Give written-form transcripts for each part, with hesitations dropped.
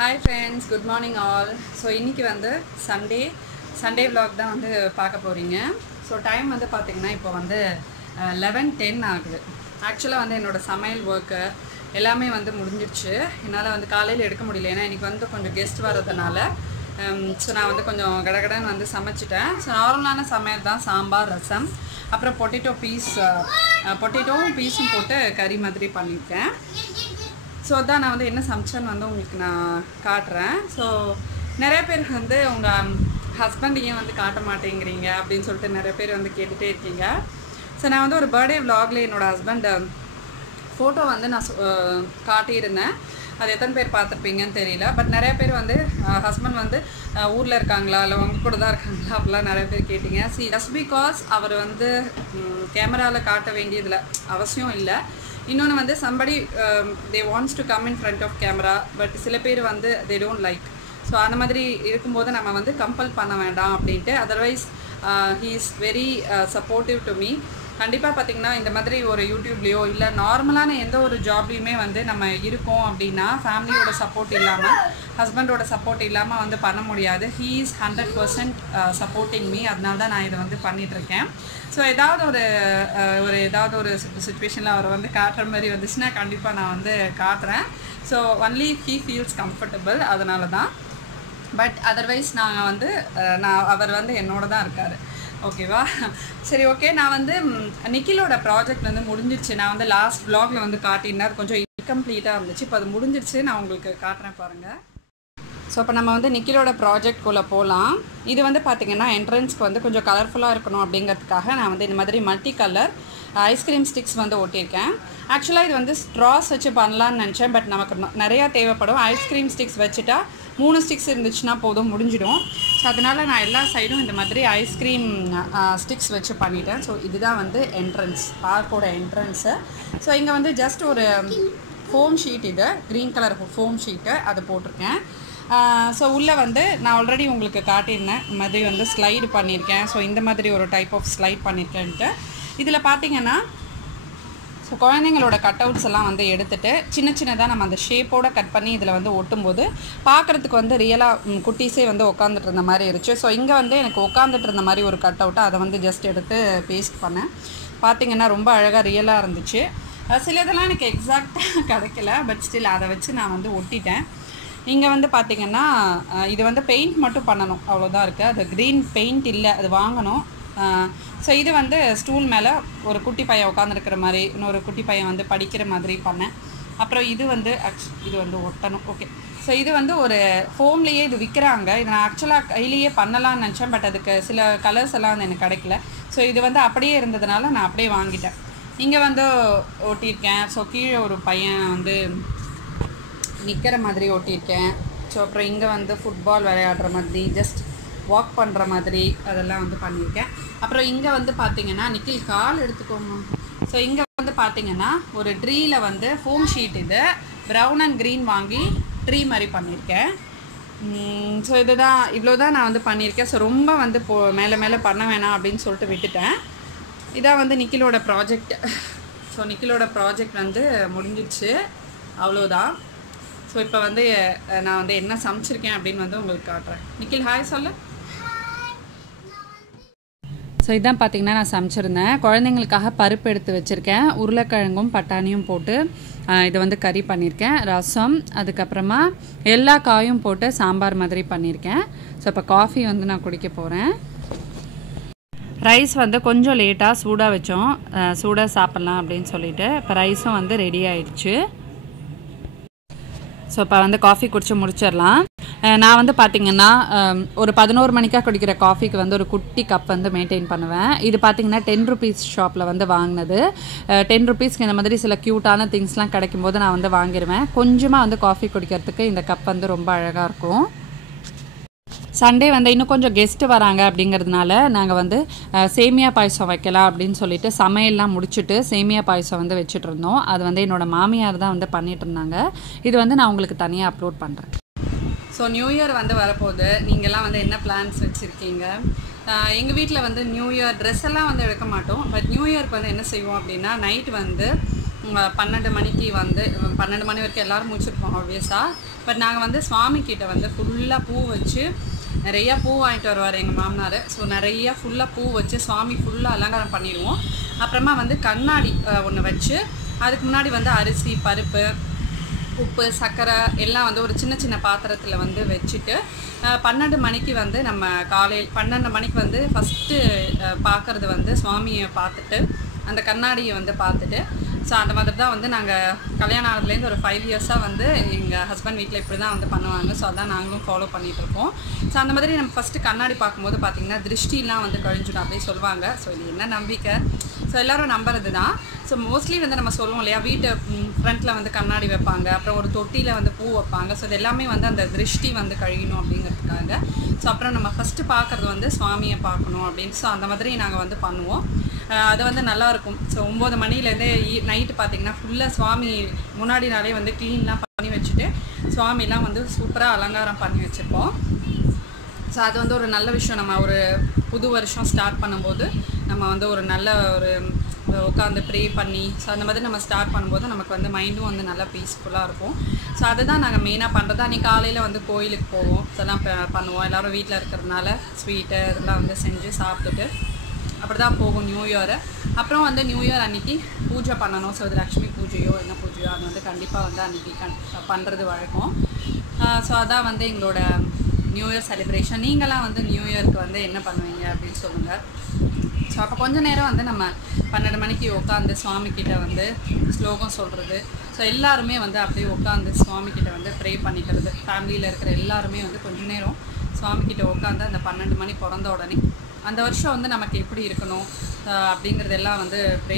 Hi friends, good morning all. So இன்னைக்கு வந்து Sunday vlog தான் வந்து பார்க்க போறீங்க. So டைம் வந்து பாத்தீங்கன்னா இப்போ வந்து 11:10 ஆகுது. ஆக்சுவலா வந்து என்னோட சமையல் work எல்லாமே வந்து முடிஞ்சிருச்சு. என்னால வந்து காலையில எடுக்க முடியல ஏன்னா இன்னைக்கு வந்து கொஞ்சம் கெஸ்ட் வரதுனால சோ நான் வந்து கொஞ்சம் கடகடன்னு வந்து சமைச்சிட்டேன். சோ நார்மலான சமையல் தான் சாம்பார், ரசம், அப்புறம் பொட்டேட்டோ பீஸும் போட்டு கறி மாதிரி பண்ணிருக்கேன். ஸோ அதான் நான் வந்து என்ன சமைச்சேன்னு வந்து உங்களுக்கு நான் காட்டுறேன். ஸோ நிறைய பேர் வந்து உங்கள் ஹஸ்பண்டையும் வந்து காட்ட மாட்டேங்கிறீங்க அப்படின்னு சொல்லிட்டு நிறைய பேர் வந்து கேட்டுகிட்டே இருக்கீங்க. ஸோ நான் வந்து ஒரு பர்த்டே விலாகில் என்னோடய ஹஸ்பண்ட் ஃபோட்டோ வந்து நான் காட்டியிருந்தேன். அது எத்தனை பேர் பார்த்துருப்பீங்கன்னு தெரியல. பட் நிறைய பேர் வந்து ஹஸ்பண்ட் வந்து ஊரில் இருக்காங்களா இல்லை உங்க கூட தான் இருக்காங்களா அப்படிலாம் நிறைய பேர் கேட்டிங்க. ஜஸ்ட் பிகாஸ் அவர் வந்து கேமராவில் காட்ட வேண்டியதில் அவசியம் இல்லை. இன்னொன்று வந்து somebody they wants to come in front of camera but சில பேர் வந்து they don't like. ஸோ அந்த மாதிரி இருக்கும்போது நம்ம வந்து கம்பல் பண்ண வேண்டாம் அப்படின்ட்டு. Otherwise he is very supportive to me. கண்டிப்பாக பார்த்திங்கன்னா இந்த மாதிரி ஒரு யூடியூப்லேயோ இல்லை நார்மலான எந்த ஒரு ஜாப்லேயுமே வந்து நம்ம இருக்கோம் அப்படின்னா ஃபேமிலியோட சப்போர்ட் இல்லாமல் ஹஸ்பண்டோட சப்போர்ட் இல்லாமல் வந்து பண்ண முடியாது. he is 100% supporting me. அதனால தான் நான் இதை வந்து பண்ணிகிட்ருக்கேன். ஸோ ஏதாவது ஒரு சுச்சுவேஷனில் அவரை வந்து காட்டுற மாதிரி வந்துச்சுன்னா கண்டிப்பாக நான் வந்து காட்டுறேன். So only he feels comfortable, அதனால தான். பட் அதர்வைஸ் அவர் வந்து என்னோட தான் இருக்கார். ஓகேவா? சரி, ஓகே. நான் வந்து நிக்கிலோட ப்ராஜெக்ட் வந்து முடிஞ்சிருச்சு. நான் வந்து லாஸ்ட் vlogல வந்து காட்டியிருந்தேன். அது கொஞ்சம் இன்கம்ப்ளீட்டாக இருந்துச்சு. இப்போ அது முடிஞ்சிருச்சு. நான் உங்களுக்கு காட்டுறேன் பாருங்கள். ஸோ இப்போ நம்ம வந்து நிக்கிலோட ப்ராஜெக்ட்குள்ளே போகலாம். இது வந்து பார்த்திங்கன்னா என்ட்ரன்ஸ்க்கு வந்து கொஞ்சம் கலர்ஃபுல்லாக இருக்கணும் அப்படிங்கிறதுக்காக நான் வந்து இந்த மாதிரி மல்டி கலர் ஐஸ்கிரீம் ஸ்டிக்ஸ் வந்து ஒட்டியிருக்கேன். ஆக்சுவலாக இது வந்து ஸ்ட்ராஸ் வச்சு பண்ணலான்னு நினச்சேன். பட் நமக்கு நிறையா தேவைப்படும். ஐஸ்கிரீம் ஸ்டிக்ஸ் வச்சுட்டா 3 ஸ்டிக்ஸ் இருந்துச்சுன்னா போதும், முடிஞ்சிடும். ஸோ அதனால் நான் எல்லா சைடும் இந்த மாதிரி ஐஸ்கிரீம் ஸ்டிக்ஸ் வச்சு பண்ணிட்டேன். ஸோ இதுதான் வந்து என்ட்ரன்ஸ், பார்க்கோட என்ட்ரன்ஸு. ஸோ இங்கே வந்து ஜஸ்ட் ஒரு ஃபோம் ஷீட், இது க்ரீன் கலர் ஃபோம் ஷீட்டு அது போட்டிருக்கேன். ஸோ உள்ளே வந்து நான் ஆல்ரெடி உங்களுக்கு காட்டியிருந்தேன். இந்த மாதிரி வந்து ஸ்லைடு பண்ணியிருக்கேன். ஸோ இந்த மாதிரி ஒரு டைப் ஆஃப் ஸ்லைட் பண்ணியிருக்கேன்ட்டு. இதில் பார்த்திங்கன்னா ஸோ குழந்தைங்களோட கட் அவுட்ஸ் எல்லாம் வந்து எடுத்துகிட்டு சின்னதாக நம்ம அந்த ஷேப்போடு கட் பண்ணி இதில் வந்து ஒட்டும்போது பார்க்குறதுக்கு வந்து ரியலாக குட்டீஸே வந்து உட்காந்துட்டு இருந்த மாதிரி இருந்துச்சு. ஸோ இங்கே வந்து எனக்கு உட்காந்துட்டு இருந்த மாதிரி ஒரு கட் அவுட்டை அதை வந்து ஜஸ்ட் எடுத்து பேஸ்ட் பண்ணேன். பார்த்திங்கன்னா ரொம்ப அழகாக ரியலாக இருந்துச்சு. சில இதெல்லாம் எனக்கு எக்ஸாக்டாக கிடைக்கல. பட் ஸ்டில் அதை வச்சு நான் வந்து ஒட்டிட்டேன். இங்கே வந்து பார்த்திங்கன்னா இது வந்து பெயிண்ட் மட்டும் பண்ணணும், அவ்வளோதான் இருக்குது. அது க்ரீன் பெயிண்ட் இல்லை, அது வாங்கணும். ஸோ இது வந்து ஸ்டூல் மேலே ஒரு குட்டி பையன் உட்காந்துருக்கிற மாதிரி, இன்னொரு குட்டி பையன் வந்து படிக்கிற மாதிரி பண்ணேன். அப்புறம் இது வந்து ஒட்டணும். ஓகே. ஸோ இது வந்து ஒரு ஃபோம்லேயே இது விற்கிறாங்க. இது நான் ஆக்சுவலாக கையிலேயே பண்ணலான்னு நினச்சேன். பட் அதுக்கு சில கலர்ஸ் எல்லாம் வந்து எனக்கு கிடைக்கல. ஸோ இது வந்து அப்படியே இருந்ததுனால நான் அப்படியே வாங்கிட்டேன். இங்கே வந்து ஒட்டியிருக்கேன். ஸோ கீழே ஒரு பையன் வந்து நிற்கிற மாதிரி ஒட்டியிருக்கேன். ஸோ அப்புறம் இங்கே வந்து ஃபுட்பால் விளையாடுற மாதிரி, ஜஸ்ட் வாக் பண்ணுற மாதிரி அதெல்லாம் வந்து பண்ணியிருக்கேன். அப்புறம் இங்கே வந்து பார்த்திங்கன்னா நிக்கில் கால் எடுத்துக்கோங்க. ஸோ இங்கே வந்து பார்த்திங்கன்னா ஒரு ட்ரீயில் வந்து ஃபோம் ஷீட், இது ப்ரௌன் அண்ட் க்ரீன் வாங்கி ட்ரீ மாதிரி பண்ணியிருக்கேன். ஸோ இவ்வளோதான் நான் வந்து பண்ணியிருக்கேன். ஸோ ரொம்ப வந்து மேலே பண்ண வேணாம் அப்படின்னு சொல்லிட்டு விட்டுட்டேன். இதான் வந்து நிக்கிலோட ப்ராஜெக்ட். ஸோ நிக்கிலோட ப்ராஜெக்ட் வந்து முடிஞ்சிடுச்சு, அவ்வளோதான். ஸோ இப்போ வந்து நான் வந்து என்ன சமைச்சிருக்கேன் அப்படின்னு வந்து உங்களுக்கு காட்டுறேன். நிக்கில் ஹாய் சொல்லு. ஸோ இதான் பார்த்திங்கன்னா நான் சமைச்சிருந்தேன். குழந்தைங்களுக்காக பருப்பு எடுத்து வச்சுருக்கேன். உருளைக்கிழங்கும் பட்டாணியும் போட்டு இது வந்து கறி பண்ணியிருக்கேன். ரசம், அதுக்கப்புறமா எல்லா காயும் போட்டு சாம்பார் மாதிரி பண்ணியிருக்கேன். ஸோ இப்போ காஃபி வந்து நான் குடிக்க போகிறேன். ரைஸ் வந்து கொஞ்சம் லேட்டாக சூடாக வச்சோம், சூடாக சாப்பிட்லாம் அப்படின்னு சொல்லிட்டு. இப்போ ரைஸும் வந்து ரெடி ஆயிடுச்சு. ஸோ இப்போ வந்து காஃபி குடிச்சு முடிச்சிடலாம். நான் வந்து பார்த்திங்கன்னா ஒரு 11 மணிக்காக குடிக்கிற காஃபிக்கு வந்து ஒரு குட்டி கப் வந்து மெயின்டைன் பண்ணுவேன். இது பார்த்திங்கன்னா 10 rupees ஷாப்பில் வந்து வாங்கினது. 10 rupeesக்கு இந்த மாதிரி சில க்யூட்டான திங்ஸ்லாம் கிடைக்கும்போது நான் வந்து வாங்கிடுவேன். கொஞ்சமாக வந்து காஃபி குடிக்கிறதுக்கு இந்த கப் வந்து ரொம்ப அழகாக இருக்கும். சண்டே வந்து இன்னும் கொஞ்சம் கெஸ்ட்டு வராங்க அப்படிங்கிறதுனால நாங்கள் வந்து சேமியா பாயசம் வைக்கலாம் அப்படின்னு சொல்லிட்டு சமையல்லாம் முடிச்சுட்டு சேமியா பாயசம் வந்து வச்சுட்டு இருந்தோம். அது வந்து என்னோடய மாமியார் தான் வந்து பண்ணிகிட்டு இருந்தாங்க. இது வந்து நான் உங்களுக்கு தனியாக அப்லோட் பண்ணுறேன். ஸோ நியூ இயர் வந்து வரப்போகுது. நீங்கள்லாம் வந்து என்ன பிளான்ஸ் வச்சுருக்கீங்க? எங்கள் வீட்டில் வந்து நியூ இயர் ட்ரெஸ் எல்லாம் வந்து எடுக்க மாட்டோம். பட் நியூ இயர்க்கு வந்து என்ன செய்வோம் அப்படின்னா நைட் வந்து 12 மணிக்கு வந்து 12 மணி வரைக்கும் எல்லோரும் முடிச்சிருப்போம் ஆப்வியஸாக. பட் நாங்கள் வந்து சுவாமி கிட்ட வந்து ஃபுல்லாக பூ வச்சு நிறையா பூ வாங்கிட்டு வருவார் எங்கள் மாமனார். ஸோ நிறையா ஃபுல்லாக பூ வச்சு சுவாமி ஃபுல்லாக அலங்காரம் பண்ணிடுவோம். அப்புறமா வந்து கண்ணாடி ஒன்று வச்சு அதுக்கு முன்னாடி வந்து அரிசி, பருப்பு, உப்பு, சர்க்கரை எல்லாம் வந்து ஒரு சின்ன சின்ன பாத்திரத்தில் வந்து வச்சுட்டு 12 மணிக்கு வந்து நம்ம காலையில் 12 மணிக்கு வந்து ஃபஸ்ட்டு பார்க்குறது வந்து சுவாமியை பார்த்துட்டு அந்த கண்ணாடியை வந்து பார்த்துட்டு, ஸோ அந்த மாதிரி தான் வந்து நாங்கள் கல்யாணம் ஆனதுலேருந்து ஒரு 5 இயர்ஸாக வந்து எங்கள் ஹஸ்பண்ட் வீட்டில் இப்படி தான் வந்து பண்ணுவாங்க. ஸோ அதான் நாங்களும் ஃபாலோ பண்ணிகிட்ருக்கோம். ஸோ அந்த மாதிரி நம்ம ஃபஸ்ட்டு கண்ணாடி பார்க்கும்போது பார்த்திங்கன்னா திருஷ்டிலாம் வந்து கழிஞ்சிடும் அப்படி சொல்லுவாங்க. ஸோ இது என்ன நம்பிக்கை, ஸோ எல்லோரும் நம்புறது தான். ஸோ மோஸ்ட்லி வந்து நம்ம சொல்லுவோம் இல்லையா, வீட்டு ஃப்ரண்ட்டில் வந்து கண்ணாடி வைப்பாங்க, அப்புறம் ஒரு தொட்டியில் வந்து பூ வைப்பாங்க. ஸோ இது எல்லாமே வந்து அந்த திருஷ்டி வந்து கழியணும் அப்படிங்கிறதுக்காக. ஸோ அப்புறம் நம்ம ஃபஸ்ட்டு பார்க்குறது வந்து சுவாமியை பார்க்கணும் அப்படின்னு. ஸோ அந்த மாதிரி நாங்கள் வந்து பண்ணுவோம். அது வந்து நல்லாயிருக்கும். ஸோ 9 மணிலேருந்தே நைட்டு பார்த்திங்கன்னா ஃபுல்லாக சுவாமி முன்னாடி நாளே வந்து க்ளீன்லாம் பண்ணி வச்சுட்டு சுவாமிலாம் வந்து சூப்பராக அலங்காரம் பண்ணி வச்சுருப்போம். ஸோ அது வந்து ஒரு நல்ல விஷயம். நம்ம ஒரு புது வருஷம் ஸ்டார்ட் பண்ணும்போது நம்ம வந்து ஒரு நல்ல ஒரு உட்காந்து ப்ரே பண்ணி ஸோ அந்த மாதிரி நம்ம ஸ்டார்ட் பண்ணும்போது நமக்கு வந்து மைண்டும் வந்து நல்லா பீஸ்ஃபுல்லாக இருக்கும். ஸோ அதை தான் நாங்கள் மெயினாக பண்ணுறது. அன்றைக்கி காலையில் வந்து கோயிலுக்கு போவோம், இதெல்லாம் பண்ணுவோம். எல்லோரும் வீட்டில் இருக்கிறதுனால ஸ்வீட்டு இதெல்லாம் வந்து செஞ்சு சாப்பிட்டுட்டு அப்படி தான் போகும் நியூ இயரு. அப்புறம் வந்து நியூ இயர் அன்றைக்கி பூஜை பண்ணணும். ஸோ இது லக்ஷ்மி பூஜையோ என்ன பூஜையோ அது வந்து கண்டிப்பாக வந்து அன்றைக்கி பண்ணுறது வழக்கம். ஸோ அதான் வந்து எங்களோட நியூ இயர் செலிப்ரேஷன். நீங்களாம் வந்து நியூ இயருக்கு வந்து என்ன பண்ணுவீங்க அப்படின்னு சொல்லுங்கள். ஸோ அப்போ கொஞ்சம் நேரம் வந்து நம்ம 12 மணிக்கு உட்காந்து சுவாமிக்கிட்ட வந்து ஸ்லோகம் சொல்கிறது. ஸோ எல்லாருமே வந்து அப்படியே உட்காந்து சுவாமிக்கிட்ட வந்து ப்ரே பண்ணிக்கிறது. ஃபேமிலியில் இருக்கிற எல்லாருமே வந்து கொஞ்சம் நேரம் சுவாமிக்கிட்ட உட்காந்து அந்த 12 மணி பிறந்த உடனே அந்த வருஷம் வந்து நமக்கு எப்படி இருக்கணும் அப்படிங்கிறதெல்லாம் வந்து ப்ரே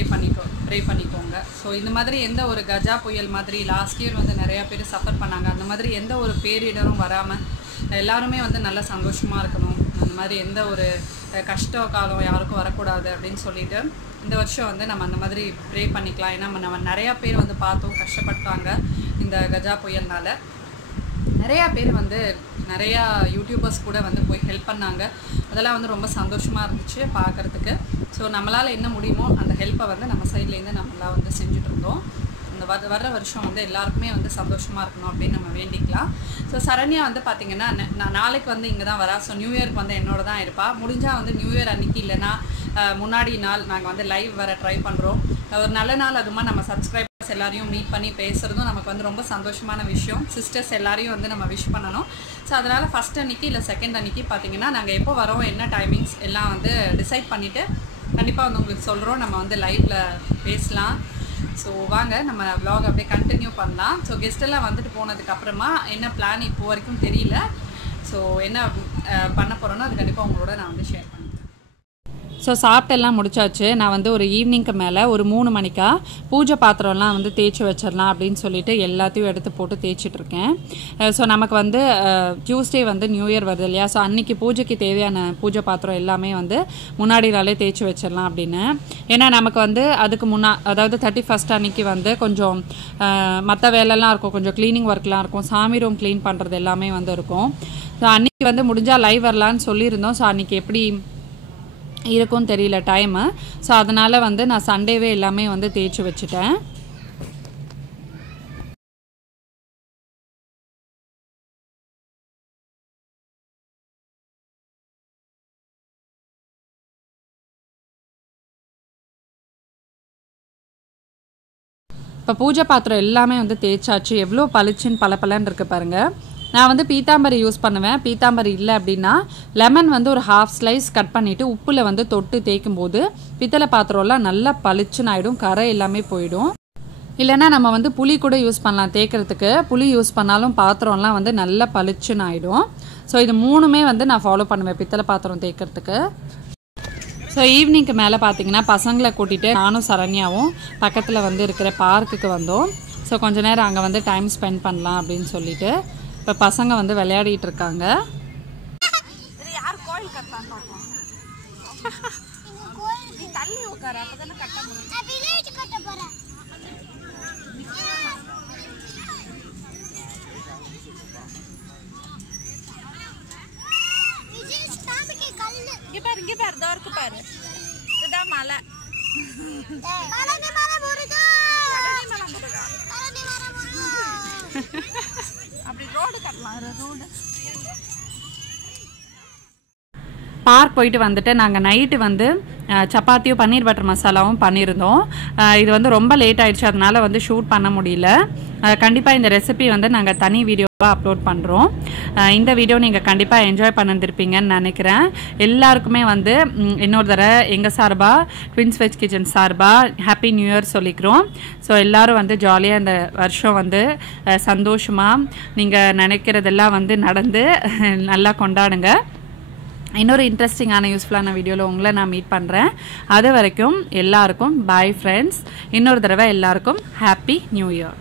பண்ணிக்கோங்க. ஸோ இந்த மாதிரி எந்த ஒரு கஜா புயல் மாதிரி லாஸ்ட் இயர் வந்து நிறையா பேர் சஃபர் பண்ணாங்க. அந்த மாதிரி எந்த ஒரு பேரிடரும் வராமல் எல்லாருமே வந்து நல்லா சந்தோஷமாக இருக்கணும். அந்த மாதிரி எந்த ஒரு கஷ்ட காலம் யாருக்கும் வரக்கூடாது அப்படின்னு சொல்லிட்டு இந்த வருஷம் வந்து நம்ம அந்த மாதிரி ப்ரே பண்ணிக்கலாம். ஏன்னா நம்ம நிறையா பேர் வந்து பார்த்தோம் கஷ்டப்பட்டாங்க இந்த கஜா புயல்னால். நிறையா பேர் வந்து நிறையா யூடியூபர்ஸ் கூட வந்து போய் ஹெல்ப் பண்ணாங்க. அதெல்லாம் வந்து ரொம்ப சந்தோஷமாக இருந்துச்சு பார்க்குறதுக்கு. ஸோ நம்மளால் என்ன முடியுமோ அந்த ஹெல்ப்பை வந்து நம்ம சைட்லேருந்து நம்மளாம் வந்து செஞ்சுட்ருந்தோம். இந்த வர்ற வருஷம் வந்து எல்லாருக்குமே வந்து சந்தோஷமாக இருக்கணும் அப்படின்னு நம்ம வேண்டிக்கலாம். ஸோ சரண்யா வந்து பார்த்திங்கன்னா நான் நாளைக்கு வந்து இங்கே தான் வரா. ஸோ நியூ இயருக்கு வந்து என்னோட தான் இருப்பாள். முடிஞ்சால் வந்து நியூ இயர் அன்றைக்கி இல்லைன்னா முன்னாடி நாள் நாங்கள் வந்து லைவ் வர ட்ரை பண்ணுறோம். ஒரு நல்ல நாள் அதுமா நம்ம சப்ஸ்கிரைபர்ஸ் எல்லாரையும் மீட் பண்ணி பேசுகிறதும் நமக்கு வந்து ரொம்ப சந்தோஷமான விஷயம். சிஸ்டர்ஸ் எல்லாரையும் வந்து நம்ம விஷ் பண்ணணும். ஸோ அதனால் ஃபஸ்ட் அன்றைக்கி இல்லை செகண்ட் அன்றைக்கி பார்த்திங்கன்னா நாங்கள் எப்போ வரோம் என்ன டைமிங்ஸ் எல்லாம் வந்து டிசைட் பண்ணிவிட்டு கண்டிப்பாக வந்து உங்களுக்கு சொல்கிறோம். நம்ம வந்து லைவில் பேசலாம். ஸோ வாங்க நம்ம vlog அப்படியே கண்டினியூ பண்ணலாம். ஸோ கெஸ்ட்டெல்லாம் வந்துட்டு போனதுக்கப்புறமா என்ன பிளான் இப்போ வரைக்கும் தெரியல. ஸோ என்ன பண்ண போகிறோன்னா அது கண்டிப்பாக உங்களோட நான் வந்து ஷேர் பண்ணிக்கிறேன். ஸோ சாப்பிட்டெல்லாம் முடிச்சாச்சு. நான் வந்து ஒரு ஈவினிங்க்கு மேலே ஒரு 3 மணிக்கா பூஜை பாத்திரம்லாம் வந்து தேய்ச்சி வச்சிடலாம் அப்படின்னு சொல்லிட்டு எல்லாத்தையும் எடுத்து போட்டு தேய்ச்சிட்ருக்கேன். ஸோ நமக்கு வந்து டியூஸ்டே வந்து நியூ இயர் வருது இல்லையா. ஸோ அன்றைக்கி பூஜைக்கு தேவையான பூஜை பாத்திரம் எல்லாமே வந்து முன்னாடி நாளே தேய்ச்சி வச்சிடலாம் அப்படின்னு. ஏன்னா நமக்கு வந்து அதுக்கு அதாவது 31st அன்றைக்கி வந்து கொஞ்சம் மற்ற வேலைலாம் இருக்கும், கொஞ்சம் க்ளீனிங் ஒர்க்லாம் இருக்கும், சாமி ரூம் க்ளீன் பண்ணுறது எல்லாமே வந்து இருக்கும். ஸோ அன்றைக்கி வந்து முடிஞ்சால் லைவ் வரலான்னு சொல்லியிருந்தோம். ஸோ அன்றைக்கி எப்படி இருக்கும் தெரியல டைமு. ஸோ அதனால் வந்து நான் சண்டேவே எல்லாமே வந்து தேய்ச்சி வச்சுட்டேன். இப்போ பூஜை பாத்திரம் எல்லாமே வந்து தேய்ச்சாச்சு. எவ்வளோ பளிச்சுன்னு பளபளன்னு இருக்குது பாருங்கள். நான் வந்து பீத்தாம்பரி யூஸ் பண்ணுவேன். பீத்தாம்பரி இல்லை அப்படின்னா லெமன் வந்து ஒரு ½ ஸ்லைஸ் கட் பண்ணிவிட்டு உப்பில் வந்து தொட்டு தேய்க்கும் போது பித்தளை பாத்திரம்லாம் நல்லா பளிச்சுன்னு ஆகிடும், கரை எல்லாமே போயிடும். இல்லைன்னா நம்ம வந்து புளி கூட யூஸ் பண்ணலாம் தேய்க்கிறதுக்கு. புளி யூஸ் பண்ணாலும் பாத்திரம்லாம் வந்து நல்லா பளிச்சுன்னு ஆகிடும். ஸோ இது 3மே வந்து நான் ஃபாலோ பண்ணுவேன் பித்தளை பாத்திரம் தேய்க்கிறதுக்கு. ஸோ ஈவினிங்க்கு மேலே பார்த்தீங்கன்னா பசங்களை கூட்டிகிட்டு நானும் சரண்யாவும் பக்கத்தில் வந்து இருக்கிற பார்க்குக்கு வந்தோம். ஸோ கொஞ்ச நேரம் அங்கே வந்து டைம் ஸ்பெண்ட் பண்ணலாம் அப்படின்னு சொல்லிட்டு இப்போ பசங்க வந்து விளையாடிட்டு இருக்காங்க. இங்க பாரு தோருக்கு பாரு இதுதான் மலை. அப்படி ரோடு கட்டலாம் ரோடு பார்க் போயிட்டு வந்துட்டு நாங்கள் நைட்டு வந்து சப்பாத்தியும் பன்னீர் பட்டர் மசாலாவும் பண்ணியிருந்தோம். இது வந்து ரொம்ப லேட் ஆயிடுச்சு, அதனால வந்து ஷூட் பண்ண முடியல. கண்டிப்பாக இந்த ரெசிபி வந்து நாங்கள் தனி வீடியோவாக அப்லோட் பண்ணுறோம். இந்த வீடியோ நீங்கள் கண்டிப்பாக என்ஜாய் பண்ணிருப்பீங்கன்னு நினைக்கிறேன். எல்லாருக்குமே வந்து இன்னொரு தடவை எங்கள் சார்பாக ட்வின்ஸ் வெஜ் கிச்சன் சார்பாக ஹாப்பி நியூ இயர் சொல்லிக்கிறோம். ஸோ எல்லோரும் வந்து ஜாலியாக இந்த வருஷம் வந்து சந்தோஷமாக நீங்கள் நினைக்கிறதெல்லாம் வந்து நடந்து நல்லா கொண்டாடுங்க. இன்னொரு இன்ட்ரெஸ்டிங்கான யூஸ்ஃபுல்லான வீடியோவில் உங்களை நான் மீட் பண்ணுறேன். அது வரைக்கும் எல்லாருக்கும் பாய் ஃப்ரெண்ட்ஸ். இன்னொரு தடவை எல்லாருக்கும் ஹாப்பி நியூ இயர்.